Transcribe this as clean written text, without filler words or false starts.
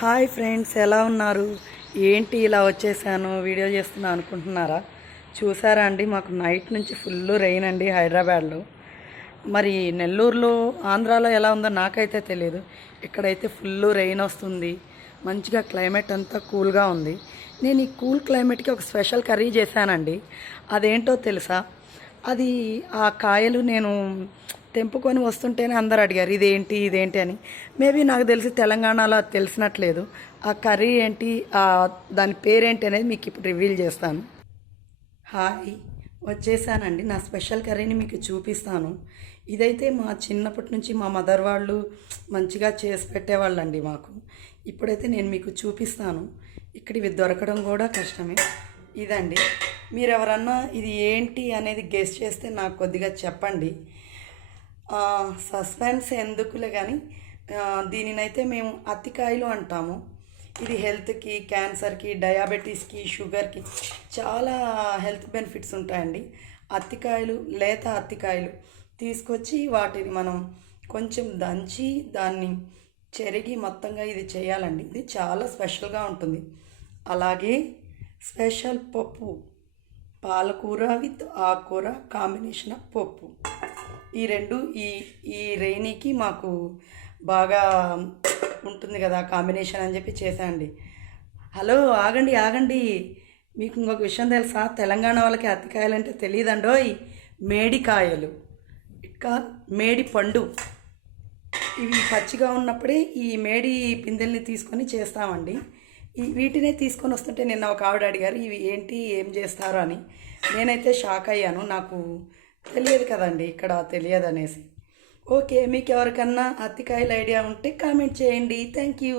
Hi friends, ఎలా ఉన్నారు? ఏంటి ఇలా వచ్చేసాను వీడియో చేస్తున్నా అనుకుంటున్నారా? చూసారా అండి, మాకు నైట్ నుంచి ఫుల్ రెయిన్ అండి హైదరాబాద్లో. మరి నెల్లూరులో, ఆంధ్రాలో ఎలా ఉందో నాకైతే తెలియదు. ఇక్కడైతే ఫుల్ రెయిన్ వస్తుంది. మంచిగా క్లైమేట్ అంతా కూల్గా ఉంది. నేను ఈ కూల్ క్లైమేట్కి ఒక స్పెషల్ కర్రీ చేశానండి. అదేంటో తెలుసా? అది ఆ కాయలు నేను తెంపుకొని వస్తుంటేనే అందరు అడిగారు ఇదేంటి ఇదేంటి అని. మేబీ నాకు తెలిసి తెలంగాణలో అది తెలిసినట్లేదు. ఆ కర్రీ ఏంటి, దాని పేరేంటి అనేది మీకు ఇప్పుడు రివీల్ చేస్తాను. హాయ్, వచ్చేసానండి. నా స్పెషల్ కర్రీని మీకు చూపిస్తాను. ఇదైతే మా చిన్నప్పటి నుంచి మా మదర్ వాళ్ళు మంచిగా చేసి పెట్టేవాళ్ళండి మాకు. ఇప్పుడైతే నేను మీకు చూపిస్తాను. ఇక్కడ ఇవి దొరకడం కూడా కష్టమే. ఇదండి. మీరు ఎవరన్నా ఇది ఏంటి అనేది గెస్ చేస్తే నాకు కొద్దిగా చెప్పండి. సస్పెన్స్ ఎందుకులే కానీ దీనినైతే మేము అత్తికాయలు అంటాము. ఇది హెల్త్కి, క్యాన్సర్కి, డయాబెటీస్కి, షుగర్కి చాలా హెల్త్ బెనిఫిట్స్ ఉంటాయండి. అత్తికాయలు, లేత అత్తికాయలు తీసుకొచ్చి వాటిని మనం కొంచెం దంచి దాన్ని చెరిగి మొత్తంగా ఇది చేయాలండి. ఇది చాలా స్పెషల్గా ఉంటుంది. అలాగే స్పెషల్ పప్పు, పాలకూర విత్ ఆకుకూర కాంబినేషన్ ఆఫ్ పప్పు. ఈ రెండు ఈ రైనీకి మాకు బాగా ఉంటుంది కదా కాంబినేషన్ అని చెప్పి చేశాండి. హలో, ఆగండి ఆగండి, మీకు ఇంకొక విషయం తెలుసా? తెలంగాణ వాళ్ళకి అత్తికాయలు అంటే తెలియదండోయ్. మేడికాయలు, ఇంకా మేడి పండు. ఇవి పచ్చిగా ఉన్నప్పుడే ఈ మేడి పిందెల్ని తీసుకొని చేస్తామండి. వీటినే తీసుకొని వస్తుంటే నిన్న ఒక ఆవిడ అడిగారు ఇవి ఏంటి, ఏం చేస్తారు అని. నేనైతే షాక్ అయ్యాను. నాకు తెలియదు కదండి, ఇక్కడ తెలియదు అనేసి. ఓకే, మీకు ఎవరికన్నా అత్తికాయల ఐడియా ఉంటే కామెంట్ చేయండి. Thank you.